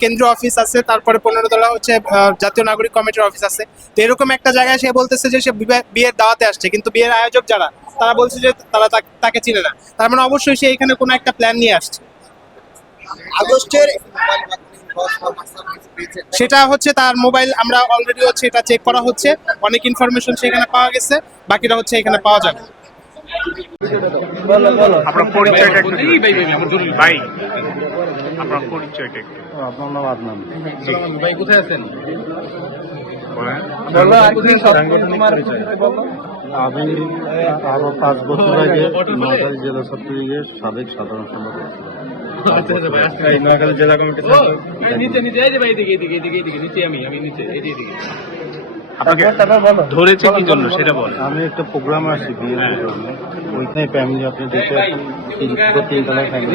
কেন্দ্রীয় অফিস আছে, তারপরে 15তলা হচ্ছে জাতীয় নাগরিক কমিটির অফিস আছে। তো এরকম একটা জায়গায় সে বলতেছে যে সে বিয়ের দাওয়াতে আসছে, কিন্তু বিয়ের আয়োজক যারা তারা বলছে যে তারা তাকে চিনে না। তার মানে অবশ্যই সে এখানে কোনো একটা প্ল্যান নিয়ে আসছে। আগস্টের সেটা হচ্ছে তার মোবাইল, আমরা অলরেডি হচ্ছে এটা চেক করা হচ্ছে, অনেক ইনফরমেশন সেখানে পাওয়া গেছে, বাকিটা হচ্ছে এখানে পাওয়া যাবে। আপনার পরিচয়টা একটু ভাই, আপনার পরিচয়টা একটু। আপনার নাম আদনান। ভাই কোথায় আছেন? আমি আরো 5 বছর আগে নোয়াখালী জেলা ছাত্রলীগের সাবেক সাধারণ সম্পাদক ছিলাম। নোয়াখালী জেলা কমিটি নিচে নিচে এই যে ভাই এদিকে এদিকে এদিকে এদিকে নিচে আমি নিচে এদিকে আপনাকে ধরেছে কি জন্য সেটা বল। আমি একটা প্রোগ্রামে আসছি বিয়ের প্রোগ্রামে, ওইখানে ফ্যামিলি আপনি দেখে 3 তলায় ফ্যামিলি